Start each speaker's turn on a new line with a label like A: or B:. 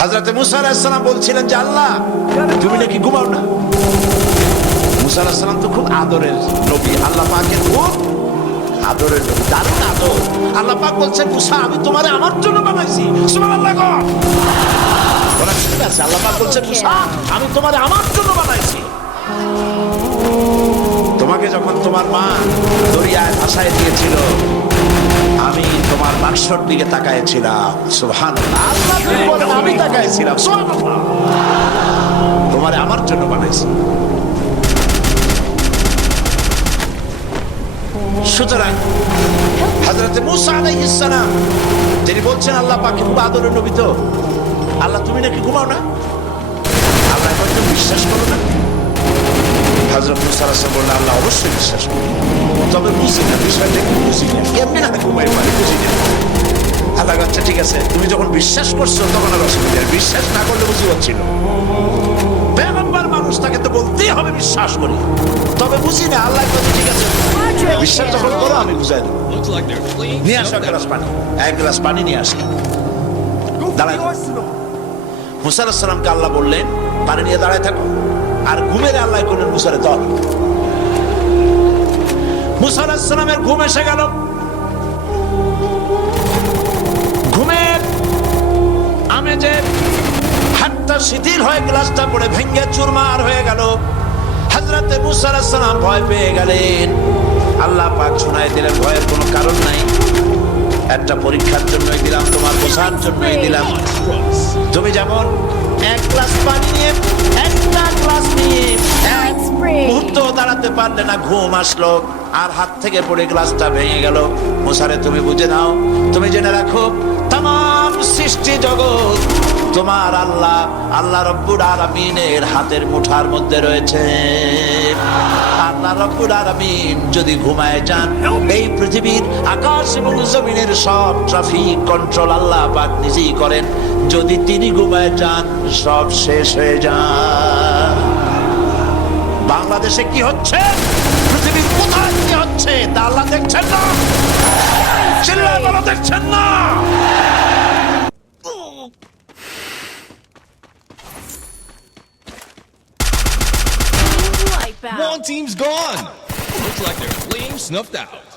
A: হাজরাতে মুসা আলাহিসাল্লাম বলছিলেন যে, আল্লাহ, তুমি নাকি ঘুমাও না? মুসা আলাহিসাল্লাম তো খুব আদরের নবী। আল্লাহ পাকের খুব আদরের নবী, দারুণ আদর। আল্লাহ পাক বলছেন, মুসা, আমি তোমারে আমার জন্য বানাইছি। ওরা ঠিক আছে। আল্লাহ পাক বলছেন, মুসা, আমি তোমারে আমার জন্য বানাইছি। তোমাকে যখন তোমার মা দরিয়ায় ভাসায় দিয়েছিল আমি দিকে তাকাইছিলাম সুবহান আমি সুবহানাল্লাহ। তোমারে আমার জন্য বানাইছি। সুতরাং হজরতে মুসা আলাইহিস সালাম, যিনি বলছেন, আল্লাহ পাকে খুব আদরের নবী তো। আল্লাহ, তুমি নাকি ঘুমাও না? আল্লাহ বিশ্বাস করো না। হজরত মুসা আলাইহিস সালাম বললেন আল্লাহ অবশ্যই বিশ্বাস করি তবে বুঝি না বিষয়টা কি বুঝি না কেমনি না ঘুমাই পারি বুঝি না আল্লাহ আচ্ছা ঠিক আছে তুমি যখন বিশ্বাস করছ তখন আর অসুবিধা। বিশ্বাস না করলে বুঝি হচ্ছিল পেগম্বর মানুষ তাকে তো বলতেই হবে বিশ্বাস করি। তবে বুঝি না আল্লাহ বলছে, ঠিক আছে বিশ্বাস যখন করো আমি বুঝাই দেবো. নিয়ে আসো এক গ্লাস পানি। এক গ্লাস পানি নিয়ে আসো। দাঁড়ায় মুসা আলাহিসাল্লামকে আল্লাহ বললেন পানি নিয়ে দাঁড়ায় থাকো। আর ঘুমের আল্লাহ করলেন মুসারে দল। মুসা আলাহিসাল্লামের ঘুম এসে গেল। ঘুমের হাতটা শিথিল হয়ে গ্লাসটা পড়ে ভেঙ্গে চুরমার হয়ে গেল। হাজরাতে মুসা আলাহিসাল্লাম ভয় পেয়ে গেলেন। আল্লাহ পাক শোনাই দিলেন, ভয়ের কোনো কারণ নাই। একটা পরীক্ষার জন্যই দিলাম, তোমার বোঝার জন্যই দিলাম। তুমি যেমন এক গ্লাস পানি নিয়ে একটা পারলে না ঘুম আসলো, আর হাত থেকে পড়ে গ্লাসটা ভেঙে গেল। মোসারে, তুমি বুঝে নাও, তুমি জেনে রাখো তাম সৃষ্টি জগৎ তোমার আল্লাহ আল্লাহ রব্বুর আলামিনের হাতের মুঠার মধ্যে রয়েছে। আল্লাহ রব্বুর আলামিন যদি ঘুমায় যান, এই পৃথিবীর আকাশ এবং জমিনের সব ট্রাফিক কন্ট্রোল আল্লাহ পাক নিজেই করেন। যদি তিনি ঘুমায় যান, সব শেষ হয়ে যান। বাংলাদেশে কি হচ্ছে পৃথিবীর কোথায় কি হচ্ছে তা আল্লাহ দেখছেন না চিল্লায় বলো দেখছেন না
B: One team's gone. Looks like they're fleeing snuffed out.